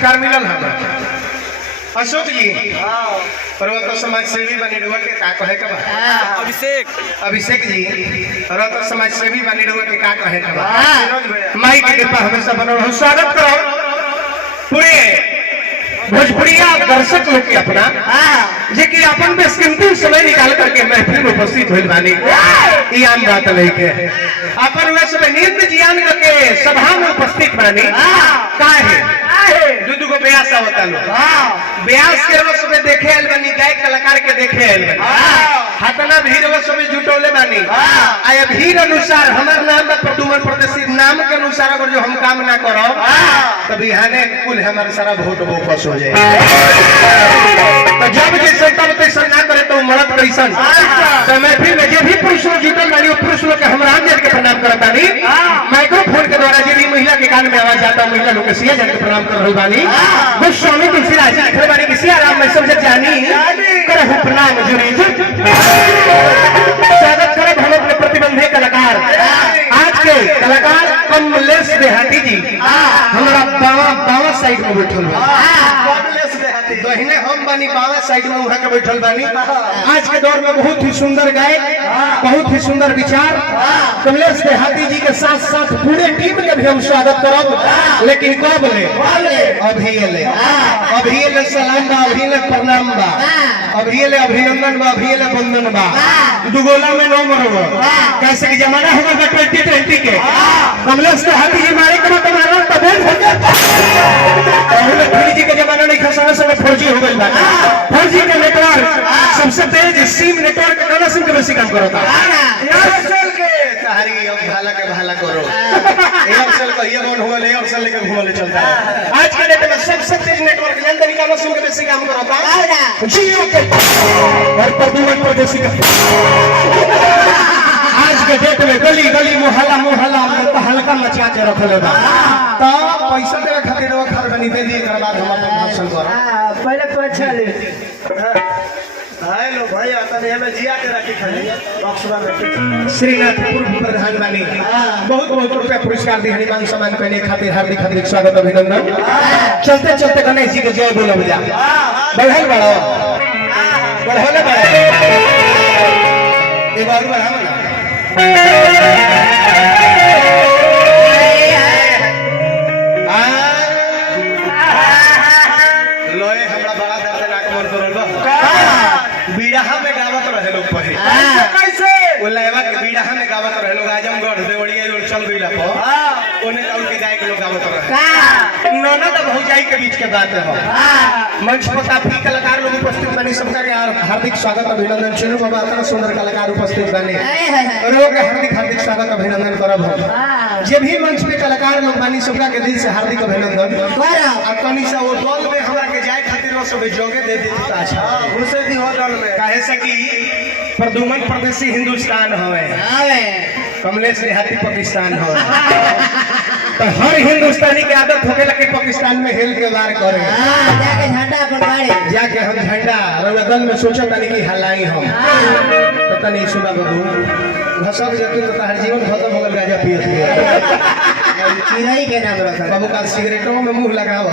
पुरस्कार मिलल है अशोक जी पर्वत समाज सेवी बनी रहुआ के का कहे के बा अभिषेक जी पर्वत समाज सेवी बनी रहुआ के का कहे के बा माई की कृपा हमेशा बनल रहो। स्वागत करो पूरे भोजपुरिया दर्शक लोग के अपना जे कि अपन बेशकीमती समय निकाल करके महफिल में उपस्थित होइल बानी ई आम बात लेके अपन वे सब नींद जियान करके सभा में उपस्थित बानी काहे दू को ब्यास आवता लो ब्यास के वो सब देखे आइल बानी गायक कलाकार के देखे आइल बानी हतना भीड़ वो सब जुटौले बानी आय भीड़ अनुसार हमर नाम में प्रदुमन प्रदेशी नाम के अनुसार अगर जो हम काम ना करब तब यहां कुल हमारे सारा वोट वापस हो जाए। तो जब जैसे तब तैसा ना करे तो मरद कैसन तो मैं फिर में जो भी पुरुष लोग जुटल बानी पुरुष लोग के हमरा के प्रणाम करत बानी माइक्रोफोन के द्वारा जो भी महिला के कान में आवाज जाता महिला लोग के सिया जान के प्रणाम कर रहल बानी गोस्वामी तुलसीदास जी लिखले बानी कि सिया राम मैं समझ जानी करहु प्रणाम जुरी स्वागत करे हम अपने प्रतिबंधी कलाकार आज के कलाकार कमलेश देहाती जी हमारा बावा साइड में बैठल बा दहिने हम बानी बावा साइड में उहा के बैठल बानी। आज के दौर में बहुत ही सुंदर गायक बहुत ही सुंदर विचार कमलेश देहाती जी के साथ साथ पूरे टीम के भी हम स्वागत करब लेकिन कब ले अभी ले सलाम बा अभी ले प्रणाम बा अभी ले अभिनंदन बा अभी ले वंदन बा दुगोला में नो मरबो कैसे कि जमाना होगा 2020 के कमलेश देहाती जी मारे के तुम्हारा तबेल हो गया और जी के जमाना नहीं खसाना समय 4G हो गई बा 4G के नेटवर्क सबसे तेज सिम नेटवर्क काला सिम के बेसी काम करता एयरसेल के तारी अब भाला करो एयरसेल का ये बोल होले एयरसेल लेके घूमले चलता है आज के डेट में सबसे तेज नेटवर्क जानते काला सिम के बेसी काम करता जियो के और प्रदूषण प्रदेशी का आज के डेट में गली गली मोहल्ला में हल्का मचा के रखले बा तो पैसा देवे खातिर वो घर बनी दे दिए कर बाद हम अपन भाषण करब पहले तो अच्छा ले हेलो भाई आता ने हमें जिया के रखी खाली बक्सवा में श्रीनाथ पूर्व प्रधान बानी बहुत बहुत रुपया पुरस्कार दी हरिमान सम्मान करने खातिर हार्दिक स्वागत अभिनंदन। चलते चलते गणेश जी के जय बोलब जा बढ़ल बड़ो बढ़ले बड़ा एक बार बढ़ाओ ना लोए हमरा बड़ा दर्दनाक मन करल बा बीड़ाहा में गावत रहे लोग पहे कैसे वो लेवा के बीड़ाहा में गावत रहे लोग आजमगढ़ देवड़िया और चल गइला पर ओने कौन के गाय के लोग गावत रहे ननद भौजाई के बीच के बात है मंच पर काफी कलाकार लोग उपस्थित बने सबका के हार्दिक स्वागत अभिनंदन चलू बाबा इतना सुंदर कलाकार उपस्थित बने और लोग हार्दिक स्वागत अभिनंदन करब हम जे भी मंच पे कलाकार लोग बनी सबका के दिल से हार्दिक अभिनंदन आ तनी सा वो दल में हमरा के जाय खातिर वो सब जोगे दे देती त अच्छा घुसे दी हो दल में काहे से कि प्रदुमन प्रदेशी हिंदुस्तान हवे कमलेश देहाती पाकिस्तान हो तो हर हिंदुस्तानी के आदत होके लगे पाकिस्तान में हेल के वार करे जाके झंडा अपन गाड़ी जाके हम झंडा रंगदन में सोचो तनी की हलाई हम तो तनी सुना बाबू घसक जतु तो तार जीवन खत्म हो गल गाजा पियत के चिराई के नाम रखा बाबू का सिगरेटों में मुंह लगाव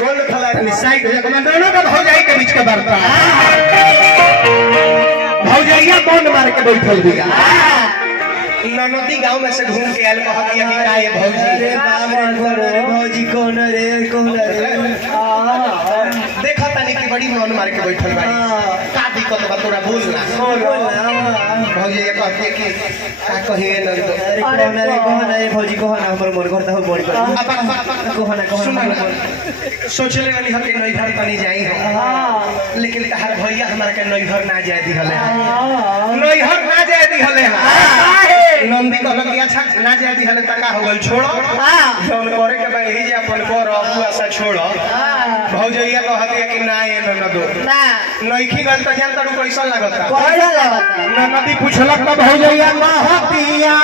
गोल्ड फला तनी साइड हो जा कमांड दोनों का भौजाई के बीच के वार्ता भौजाइया कौन मार के बैठल बिया ननदी गांव में से घूम के आयल कहतिया कि काए भौजी रे बाप रे भौजी कौन रे देखा तनी की बड़ी मन मार के बैठल बाड़ी का दिक्कत बा तोरा बोल ना भौजी ये कहतिया कि का कहिए न कौन रे भौजी कौन हमर मन करता हो बड़ी कौन सोचले वाली हम के नैहर तनी जाई हम लेकिन तहार भैया हमरा के नैहर ना जाए दिहले नैहर ना जाए दिहले नंदी कहल कि अच्छा ना जाए दिहले त का हो गल छोड़ो जौन करे के बा यही जे अपन कर अबू आशा छोड़ो भौजैया कहतिया कि ना ये ननदो ना नइखी गल त जान तरू कैसन लागता कैसा लागता ननदी पूछलक त भौजैया कहतिया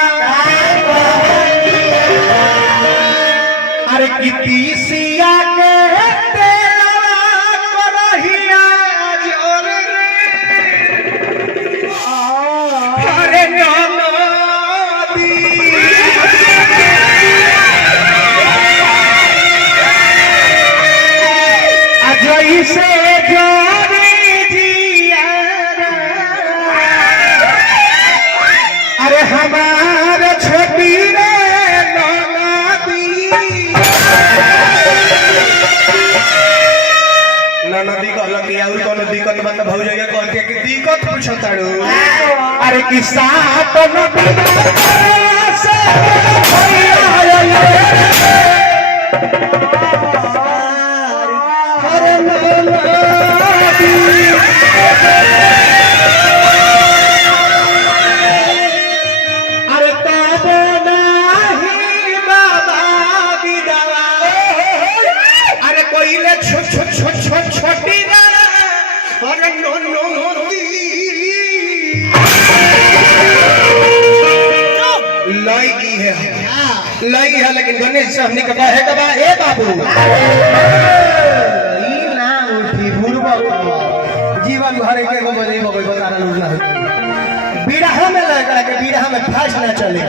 अरे की तीसिया के कैसे जाने जिया अरे हमारा छोटी रे नदी कहल कि और कोनो दिक्कत बा त भौजैया कहते कि दिक्कत पूछो ताड़ू अरे कि साप नदी से अरे नदी अरे तब नहीं बाबा बिदवा अरे कोइले छोटी ना अरे नो लई है लेकिन गणेश से हमने कहा है कबा ए बाबू ई ना उठी भूलबा जीवन भर के गो बजे बगे बतारा लूला बिरहा में लगा के बिरहा में फास ना चले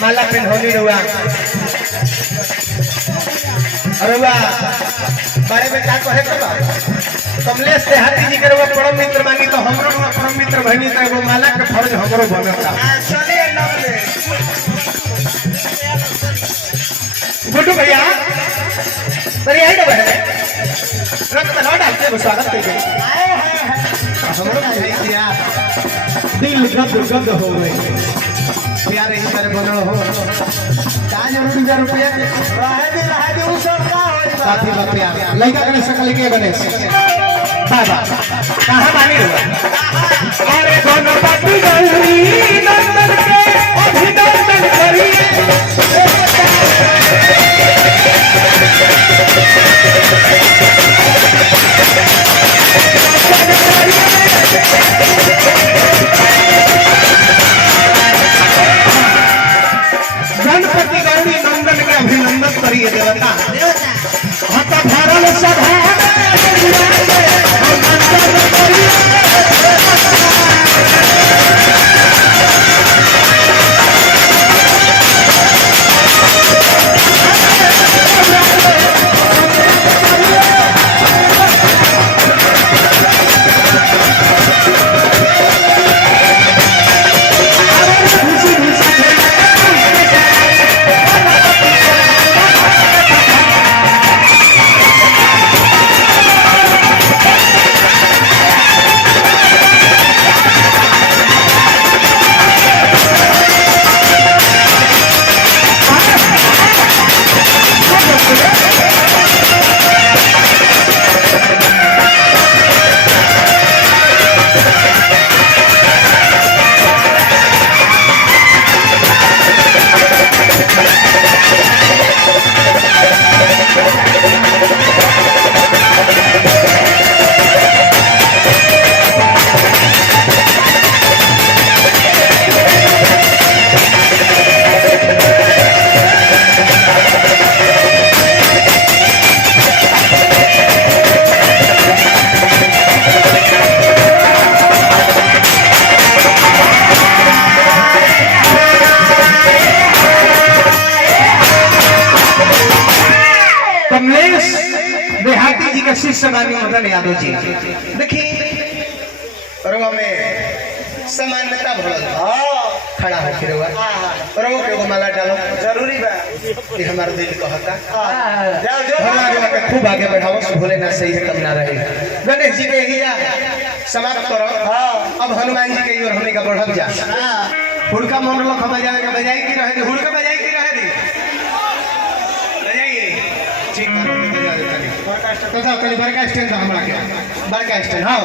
माला पेन होली रुआ रुआ बारे में क्या कहे तो कमलेश देहाती जी के रुआ परम मित्र मानी तो हमरो परम मित्र भनी तो वो माला के फर्ज हमरो बनता चलिए नाम ले गुड्डू भैया बड़ी आई डबे रक्त ना डालते स्वागत करके हमरो नहीं किया दिल गद हो गए प्यारे ही तरह बनल हो का जरूरी जा रुपया रहे दे उ सब का होई साथी बतिया लइका के सकल के गणेश बाबा कहां बानी हुआ अरे गणपति गौरी नंदन के अभिनंदन करिए गणपति गौरी नंदन के अभिनंदन करिए देवता हत भरल सभा कमलेश देहाती जी का शिष्य बानी मदन यादव जी देखिए रवा में समानता भरल खड़ा हो फिर रवा के वो माला डालो जरूरी बा ये हमारा दिल कहता जाओ जो हमारे के खूब आगे बढ़ाओ भोलेनाथ सही है कम ना रहे गणेश जी के हिया समाप्त करो अब हनुमान जी के ओर हमने का बढ़त जा हुड़का मोर लोग बजावे का बजाई की रहे हुड़का बजाई की रहे दी बजाइए ठीक है बड़का स्टैंड हमारा क्या बड़का स्टैंड हाँ